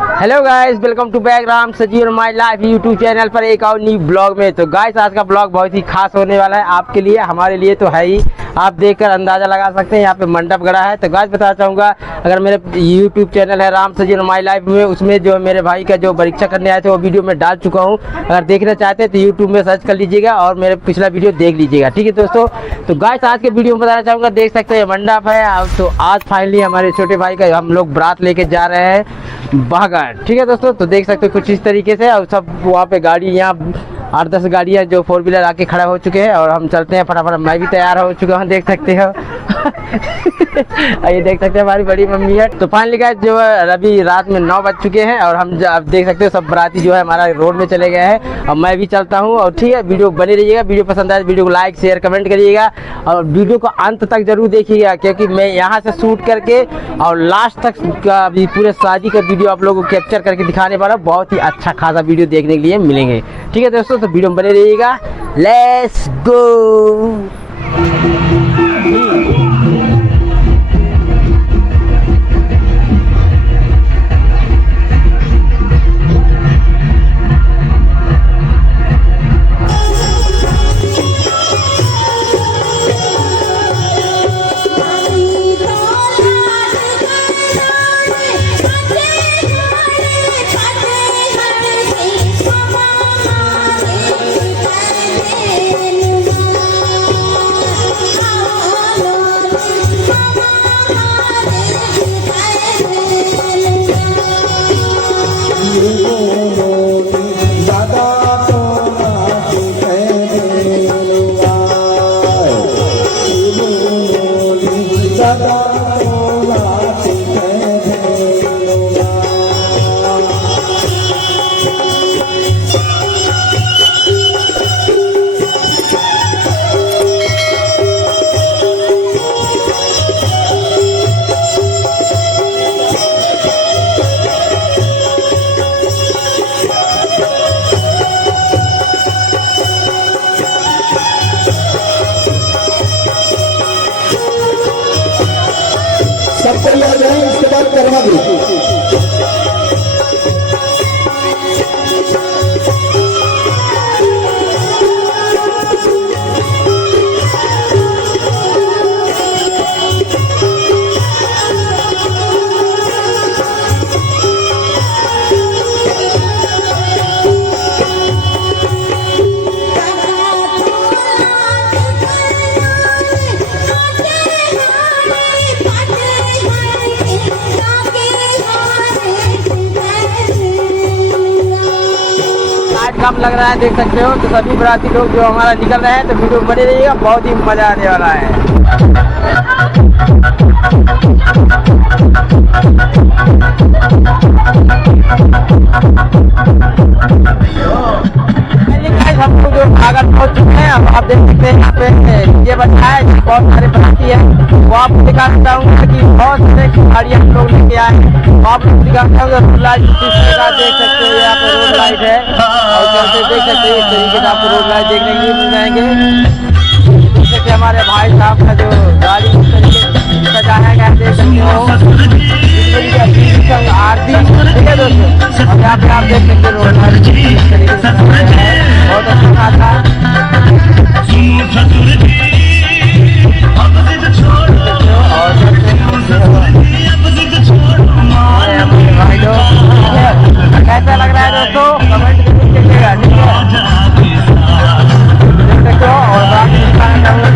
Hello guys, welcome to back Ram Saji और my life YouTube channel पर एक और न्यू ब्लॉग में। तो गाइस आज का ब्लॉग बहुत ही खास होने वाला है आपके लिए, हमारे लिए तो है ही। आप देखकर अंदाज़ा लगा सकते हैं यहाँ पे मंडप गड़ा है। तो गाइस बताना चाहूँगा, अगर मेरे यूट्यूब चैनल है राम सजी और माई लाइफ में, उसमें जो मेरे भाई का जो परीक्षा करने आए थे वो वीडियो में डाल चुका हूँ। अगर देखना चाहते हैं तो यूट्यूब में सर्च कर लीजिएगा और मेरे पिछला वीडियो देख लीजिएगा, ठीक है दोस्तों। तो गाइस आज के वीडियो में बताना चाहूँगा, देख सकते हैं मंडप है। तो आज फाइनली हमारे छोटे भाई का हम लोग बारात लेके जा रहे हैं बाहर, ठीक है दोस्तों। तो देख सकते हो कुछ इस तरीके से, और सब वहाँ पे गाड़ी, यहाँ 8-10 गाड़ियाँ जो 4 व्हीलर आके खड़ा हो चुके हैं और हम चलते हैं फटाफट। मैं भी तैयार हो चुका हूँ, देख सकते हो। ये देख सकते हैं हमारी बड़ी मम्मी है। तो फाइनली गाइस जो है अभी रात में 9 बज चुके हैं और हम अब देख सकते हो सब बराती जो है हमारा रोड में चले गए हैं और मैं भी चलता हूँ। और ठीक है, वीडियो बने रहिएगा। वीडियो पसंद आए वीडियो को लाइक शेयर कमेंट करिएगा और वीडियो को अंत तक जरूर देखिएगा, क्योंकि मैं यहाँ से शूट करके और लास्ट तक का अभी पूरे शादी का वीडियो आप लोगों को कैप्चर करके दिखाने वाला हूँ। बहुत ही अच्छा खासा वीडियो देखने के लिए मिलेंगे, ठीक है दोस्तों। तो वीडियो में बने रहिएगा, लेट्स गो। सब तैयार रहें, इसके बाद करवा ग्रुप। कम लग रहा है, देख सकते हो। तो सभी बराती लोग जो हमारा निकल रहे हैं, तो वीडियो बने रहिएगा, बहुत ही मजा आने वाला है। हम लोग जो आगर पहुंच चुके हैं, अब आप देख सकते हैं यहाँ पे ये बच्चा है, बहुत सारे बराती है। वो आपको दिखाना चाहूँगा कि बहुत सारे गाड़ियाँ हम लोग लेके आए हैं। वो आपको दिखाना चाहूँगा रोड लाइट देख सकते हो, यहाँ पे रोड लाइट है और चलते देख सकते हैं इस तरीके से आपको रोड लाइट देखने के लिए मिल जाएंगे। देख सकते हमारे भाई साहब का जो गाड़ी इस तरीके से सजाया गया, देख सकते हो आरती, ठीक है दोस्तों। और यहाँ पे आप देख सकते हो रोड लाइट इस तरीके से बहुत अच्छा खासा। कैसा लग रहा है दोस्तों, कमेंट करके देखिएगा, ठीक है। देख सकते हो और बाकी दिखाना चाहूँगा।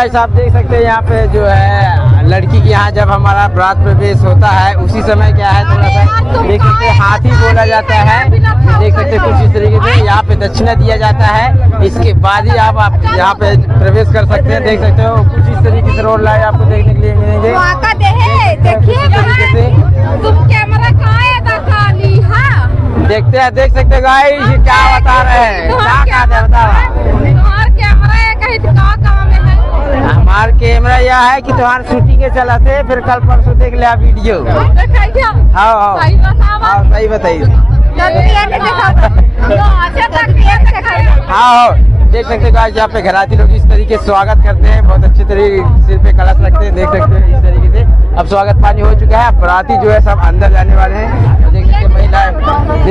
गाइस आप देख सकते हैं यहाँ पे जो है लड़की के यहाँ जब हमारा बारात प्रवेश होता है उसी समय क्या है थोड़ा सा देख सकते हैं हाथी बोला जाता है। देख सकते हैं कुछ इस तरीके से यहाँ पे दक्षिणा दिया जाता है, इसके बाद ही आप यहाँ पे प्रवेश कर सकते हैं। देख सकते हो कुछ इस तरीके से रोड लाइट आपको देखने के लिए मिलेंगे। देखते हैं, देख सकते हैं गाइस क्या बता रहे हैं, क्या हमारा कैमरा यह है कि तुम्हारे शूटिंग के चलाते फिर कल परसों देख लिया वीडियो। हाँ सही बताइए। हाँ देख सकते हैं गाइस यहाँ पे घराती लोग इस तरीके से स्वागत करते हैं, बहुत अच्छे तरीके सिर पे कलश रखते हैं। देख सकते हैं इस तरीके से अब स्वागत पानी हो चुका है, बराती जो है सब अंदर जाने वाले हैं। तो देख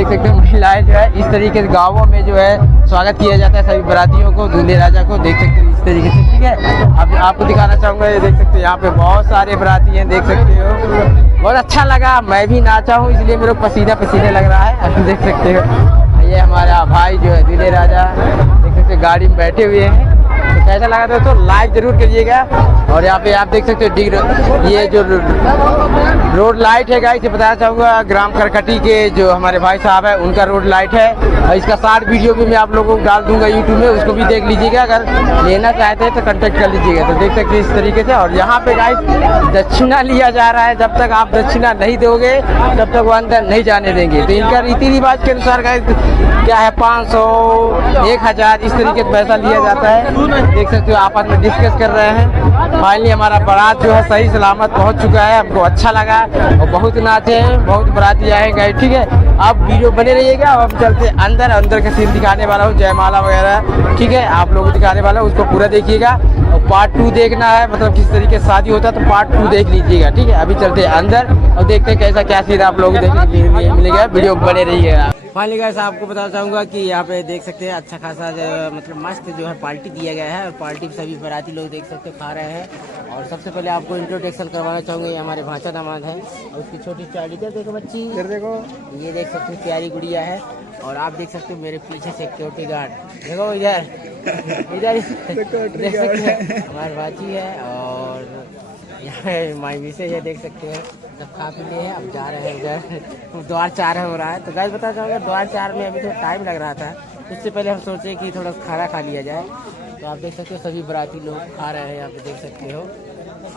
सकते हैं महिलाएं जो है इस तरीके से गाँवों में जो है स्वागत किया जाता है सभी बरातियों को, दूल्हे राजा को। देख सकते हैं इस तरीके से, ठीक है। अब आपको दिखाना चाहूँगा, ये देख सकते हैं यहाँ पे बहुत सारे बराती हैं, देख सकते हो। बहुत अच्छा लगा, मैं भी नाचा हूँ इसलिए मेरे को पसीना पसीने लग रहा है। अब देख सकते हो ये हमारा भाई जो है दूल्हे राजा, देख सकते हैं गाड़ी में बैठे हुए हैं। तो कैसा लगा दोस्तों लाइक जरूर करिएगा। और यहाँ पे आप देख सकते हो ये जो रोड लाइट है गाइस, बताना चाहूँगा ग्राम करकटी के जो हमारे भाई साहब है उनका रोड लाइट है। और इसका शॉर्ट वीडियो भी मैं आप लोगों को डाल दूंगा यूट्यूब में, उसको भी देख लीजिएगा। अगर लेना चाहते हैं तो कांटेक्ट कर लीजिएगा। तो देख सकते हैं इस तरीके से। और यहाँ पे गाइस दक्षिणा लिया जा रहा है, जब तक आप दक्षिणा नहीं दोगे तब तक वो अंदर नहीं जाने देंगे। तो इनका रीति रिवाज के अनुसार गाइस क्या है 500 1000 इस तरीके से पैसा लिया जाता है। देख सकते हो आपस में डिस्कस कर रहे हैं। फाइनली हमारा बारात जो है सही सलामत पहुंच चुका है, हमको अच्छा लगा और बहुत नाचे हैं, बहुत बाराती आए गए, ठीक है। आप वीडियो बने रहिएगा। अब चलते अंदर का सीन दिखाने वाला हूँ, जयमाला वगैरह, ठीक है, आप लोगों को दिखाने वाला हूँ, उसको पूरा देखिएगा। और पार्ट 2 देखना है, मतलब किस तरीके से शादी होता है तो पार्ट 2 देख लीजिएगा, ठीक है। अभी चलते हैं अंदर और देखते हैं कैसा क्या सीन आप लोगों को देखने के लिए मिलेगा, वीडियो बने रहिएगा। फाइनली गाइस आपको बताना चाहूँगा कि यहाँ पे देख सकते हैं अच्छा खासा मतलब मस्त जो है पार्टी दिया गया है। और पार्टी में सभी बाराती लोग देख सकते खा रहे हैं। और सबसे पहले आपको इंट्रोडक्शन करवाना चाहूँगा, ये हमारे भांचा दामाद है और उसकी छोटी चाली देखो बच्ची, देखो ये देख सकते हो प्यारी गुड़िया है। और आप देख सकते हो मेरे पीछे सिक्योरिटी गार्ड, देखो इधर देख सकते हैं हमारे भाजी है। और यहाँ माई मिसेज है, देख सकते हैं सब खा पी लिए हैं, अब जा रहे हैं उधर द्वार 4 हो रहा है। तो गाइस बता चाहूँगा द्वार 4 में अभी तो टाइम लग रहा था, उससे पहले हम सोचे कि थोड़ा खाना खा लिया जाए। तो आप देख सकते हो सभी बाराती लोग खा रहे हैं, यहाँ पे देख सकते हो।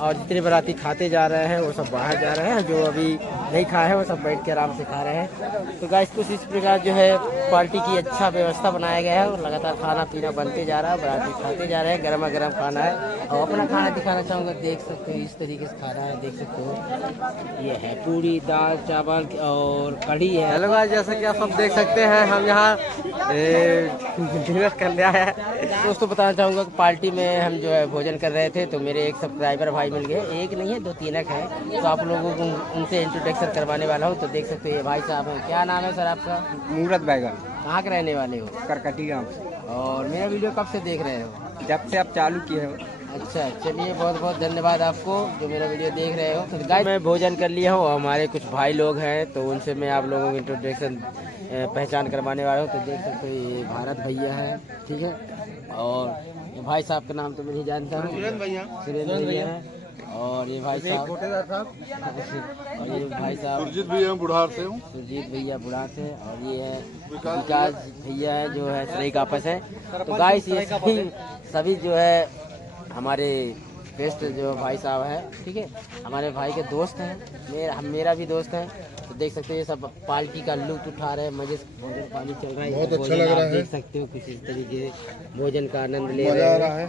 और जितने बाराती खाते जा रहे हैं वो सब बाहर जा रहे हैं, जो अभी नहीं खाए हैं वो सब बैठ के आराम से खा रहे हैं। तो गाइस कुछ इस प्रकार जो है पार्टी की अच्छा व्यवस्था बनाया गया है और लगातार खाना पीना बनते जा रहा है, बाराती खाते जा रहे हैं, गर्मा गर्म खाना है। और अपना खाना दिखाना चाहूँगा, देख सकते हो इस तरीके से खाना है, देख सकते हो ये है पूरी दाल चावल और कढ़ी है। हेलो गाइस, जैसा कि आप सब देख सकते हैं हम यहाँ डिनर कर लिया है। दोस्तों बताना चाहूँगा पार्टी में हम जो है भोजन कर रहे थे, तो मेरे एक सब्सक्राइबर भाई मिल गए, एक नहीं है 2-3 है। तो आप लोगों को उनसे इंट्रोडक्शन करवाने वाला हूँ। तो देख सकते हैं ये भाई साहब हैं, क्या नाम है सर आपका? मूरत बैगन, कहाँ के रहने वाले हो? करकटी गाँव। और मेरा वीडियो कब से देख रहे हो? जब से आप चालू किए हो। अच्छा चलिए, बहुत बहुत धन्यवाद आपको जो मेरा वीडियो देख रहे हो। तो गाइस मैं भोजन कर लिया हूँ, हमारे कुछ भाई लोग हैं तो उनसे मैं आप लोगों को इंट्रोडक्शन पहचान करवाने वाला हूँ। तो देख सकते हो ये भारत भैया है, ठीक है। और ये भाई साहब का नाम तो मैं नहीं जानता हूँ, सुरेंद्र भैया है। और ये भाई साहब और ये भाई साहब सुरजीत भैया बुढ़ार से हूँ, सुरजीत भैया बुढ़ार से। और ये है विकास भैया है जो है सही आपस है। तो गाइस ये सभी जो है हमारे बेस्ट जो भाई साहब है, ठीक है, हमारे भाई के दोस्त हैं, मेरा भी दोस्त है। तो देख सकते हो ये सब पार्टी का लुत्फ उठा रहे हैं, मजे से भोजन पानी चल रहा है, बहुत अच्छा लग रहा है। देख सकते हो कुछ इस तरीके भोजन का आनंद ले रहे हैं।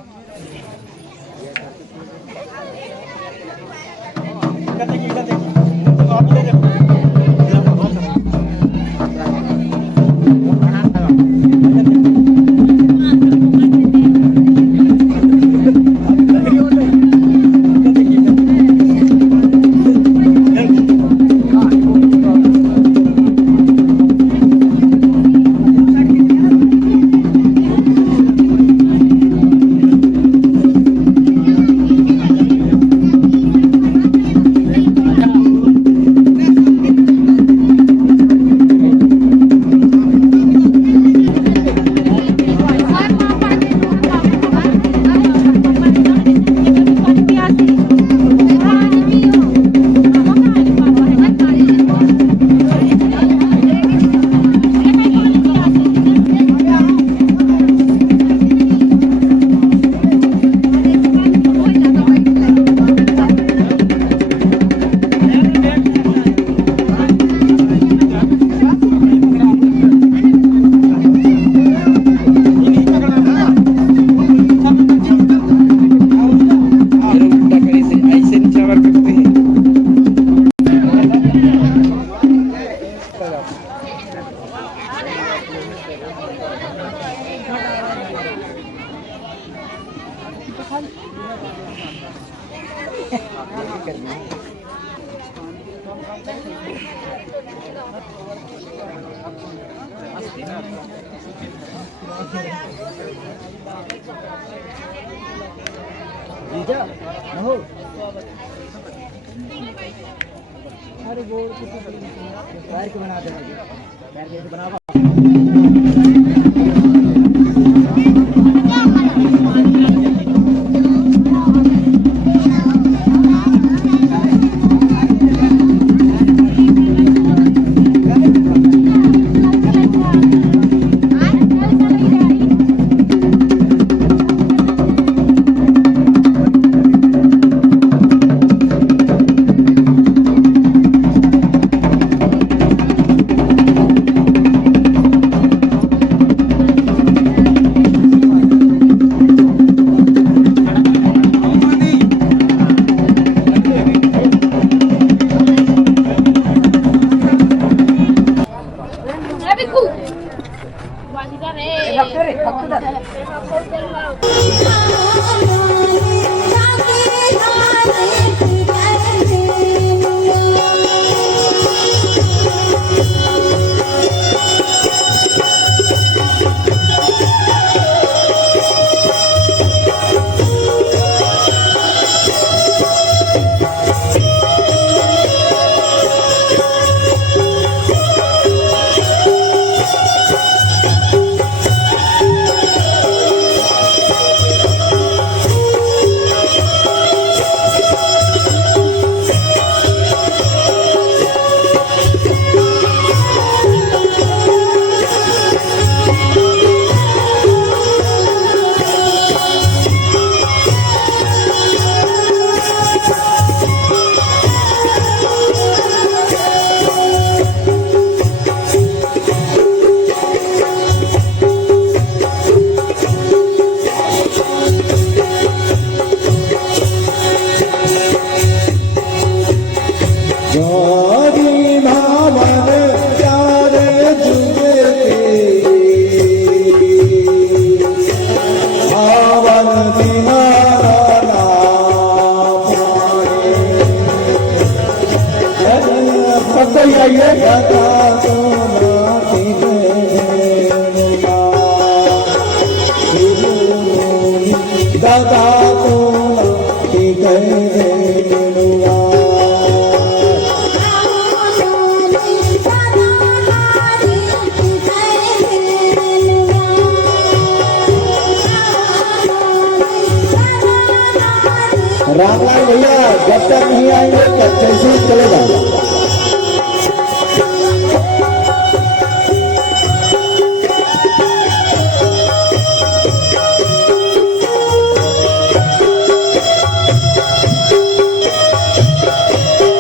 रामलाल भैया जब तक नहीं आएंगे तब कैसे चलेगा।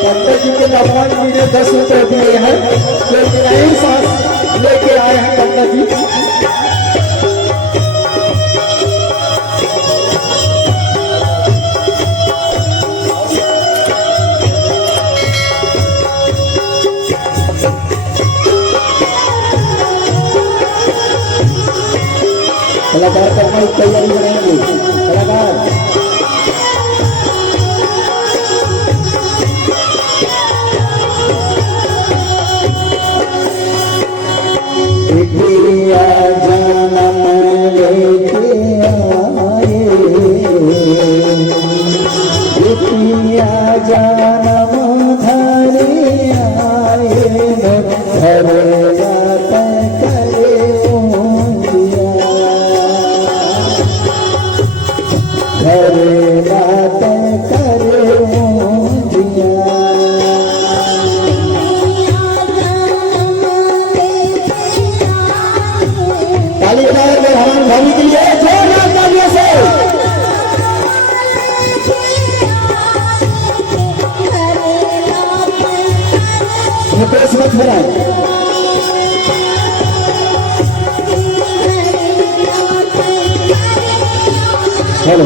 पंडित जी के भगवान जी ने 10 रुपए दिए हैं, लेकिन यही साथ लेके आए हैं पंडित जी। कलाकार करना की तैयारी बनाएंगे कलाकार। जन्म लेके आए जन्म धरे आए धरे भाभी के लिए जोरदार तालियों से मुकेश मत बनाए। हेलो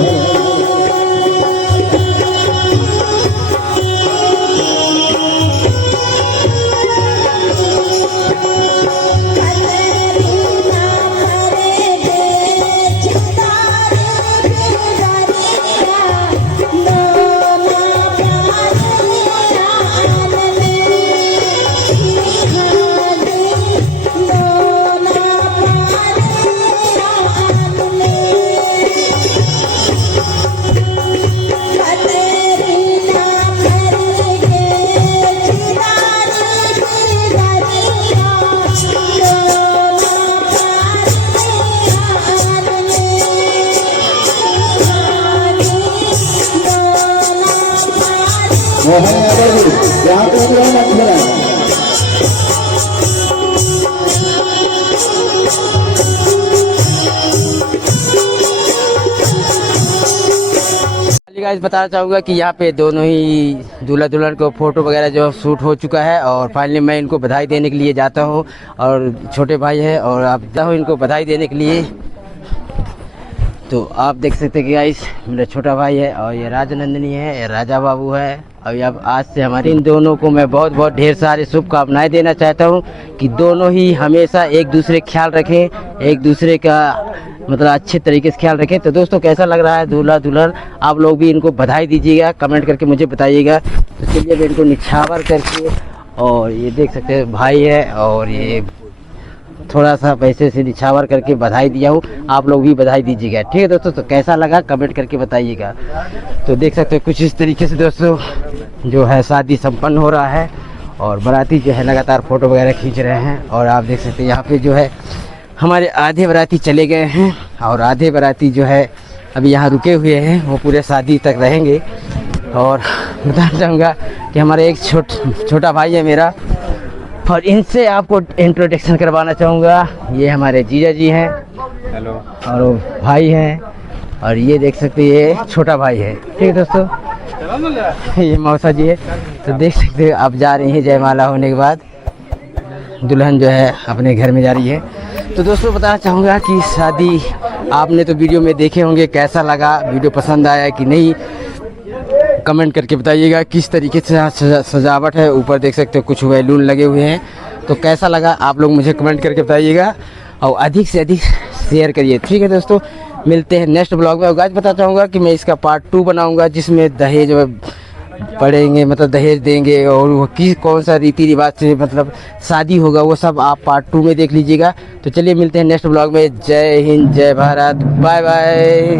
मोहन यादव यहाँ पे मत मिला। गाइस बताना चाहूँगा कि यहाँ पे दोनों ही दूल्हा दुल्हन को फ़ोटो वगैरह जो शूट हो चुका है और फाइनली मैं इनको बधाई देने के लिए जाता हूँ और छोटे भाई है और आप जाता हूँ इनको बधाई देने के लिए। तो आप देख सकते हैं कि गाइस मेरा छोटा भाई है और ये राजनंदिनी है, ये राजा बाबू है और अब आज से हमारे इन दोनों को मैं बहुत बहुत ढेर सारी शुभकामनाएं देना चाहता हूं कि दोनों ही हमेशा एक दूसरे का ख्याल रखें, एक दूसरे का मतलब अच्छे तरीके से ख्याल रखें। तो दोस्तों कैसा लग रहा है दूल्हा दुल्हन, आप लोग भी इनको बधाई दीजिएगा, कमेंट करके मुझे बताइएगा। तो चलिए अब इनको निछावर करके और ये देख सकते हैं भाई है और ये थोड़ा सा पैसे से निछावर करके बधाई दिया हूँ, आप लोग भी बधाई दीजिएगा। ठीक है दोस्तों, तो कैसा लगा कमेंट करके बताइएगा। तो देख सकते हो कुछ इस तरीके से दोस्तों जो है शादी संपन्न हो रहा है और बाराती जो है लगातार फ़ोटो वगैरह खींच रहे हैं। और आप देख सकते हैं यहाँ पे जो है हमारे आधे बाराती चले गए हैं और आधे बाराती जो है अभी यहाँ रुके हुए हैं, वो पूरे शादी तक रहेंगे। और बताना चाहूँगा कि हमारा एक छोटा भाई है मेरा और इनसे आपको इंट्रोडक्शन करवाना चाहूँगा। ये हमारे जीजा जी हैं, हेलो, और वो भाई हैं और ये देख सकते हैं ये छोटा भाई है। ठीक है दोस्तों, ये मौसा जी है। तो देख सकते हैं आप जा रही हैं जयमाला होने के बाद दुल्हन जो है अपने घर में जा रही है। तो दोस्तों बताना चाहूँगा कि शादी आपने तो वीडियो में देखे होंगे, कैसा लगा, वीडियो पसंद आया कि नहीं कमेंट करके बताइएगा। किस तरीके से सजावट है, ऊपर देख सकते हो कुछ बैलून लगे हुए हैं। तो कैसा लगा आप लोग मुझे कमेंट करके बताइएगा और अधिक से अधिक शेयर करिए। ठीक है दोस्तों, मिलते हैं नेक्स्ट ब्लॉग में। और गाइस बताना चाहूँगा कि मैं इसका पार्ट 2 बनाऊँगा जिसमें दहेज पढ़ेंगे, मतलब दहेज देंगे और वो कौन सा रीति रिवाज से मतलब शादी होगा, वो सब आप पार्ट 2 में देख लीजिएगा। तो चलिए मिलते हैं नेक्स्ट ब्लॉग में। जय हिंद, जय भारत, बाय बाय।